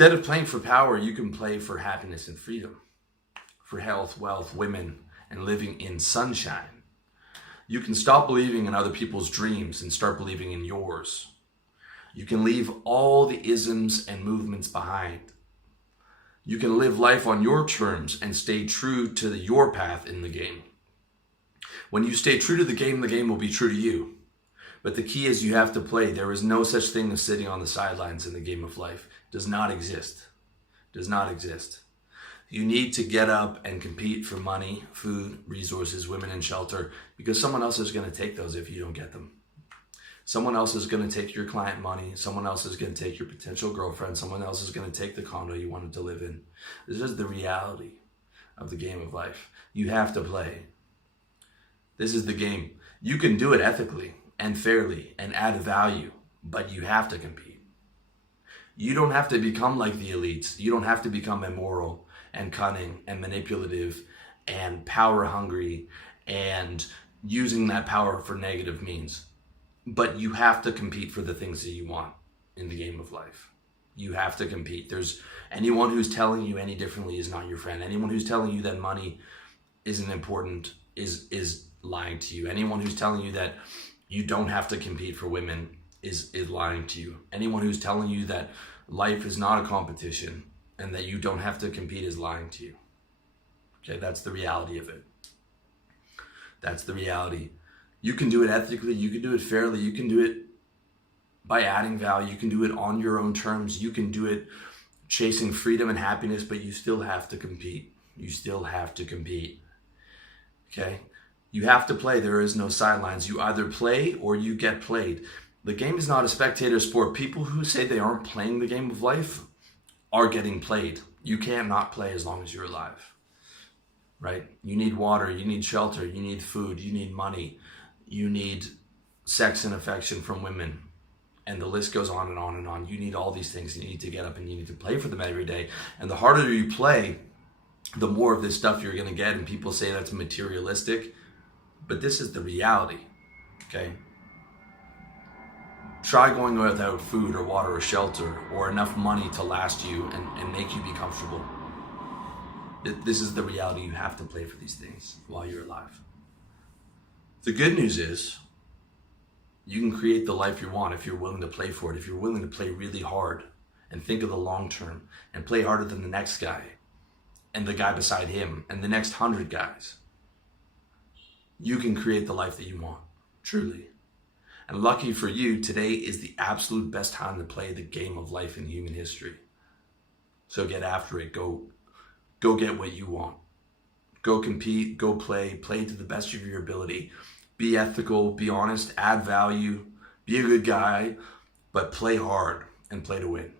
Instead of playing for power, you can play for happiness and freedom, for health, wealth, women, and living in sunshine. You can stop believing in other people's dreams and start believing in yours. You can leave all the isms and movements behind. You can live life on your terms and stay true to your path in the game. When you stay true to the game will be true to you. But the key is you have to play. There is no such thing as sitting on the sidelines in the game of life. It does not exist. It does not exist. You need to get up and compete for money, food, resources, women, and shelter, because someone else is going to take those if you don't get them. Someone else is going to take your client money. Someone else is going to take your potential girlfriend. Someone else is going to take the condo you wanted to live in. This is the reality of the game of life. You have to play. This is the game. You can do it ethically and fairly and add value, but you have to compete. You don't have to become like the elites. You don't have to become immoral and cunning and manipulative and power hungry and using that power for negative means. But you have to compete for the things that you want in the game of life. You have to compete. There's anyone who's telling you any differently is not your friend. Anyone who's telling you that money isn't important is lying to you. Anyone who's telling you that you don't have to compete for women is lying to you. Anyone who's telling you that life is not a competition and that you don't have to compete is lying to you. Okay, that's the reality of it. That's the reality. You can do it ethically, you can do it fairly, you can do it by adding value, you can do it on your own terms, you can do it chasing freedom and happiness, but you still have to compete. You still have to compete. Okay? You have to play. There is no sidelines. You either play or you get played. The game is not a spectator sport. People who say they aren't playing the game of life are getting played. You can't not play as long as you're alive. Right? You need water, you need shelter, you need food, you need money. You need sex and affection from women. And the list goes on and on and on. You need all these things. You need to get up and you need to play for them every day. And the harder you play, the more of this stuff you're going to get. And people say that's materialistic. But this is the reality. Okay? Try going without food or water or shelter or enough money to last you and make you be comfortable. This is the reality. You have to play for these things while you're alive. The good news is you can create the life you want if you're willing to play for it, if you're willing to play really hard and think of the long term and play harder than the next guy and the guy beside him and the next 100 guys. You can create the life that you want, truly. And lucky for you, today is the absolute best time to play the game of life in human history. So get after it. Go get what you want. Go compete, go play to the best of your ability. Be ethical, be honest, add value, be a good guy, but play hard and play to win.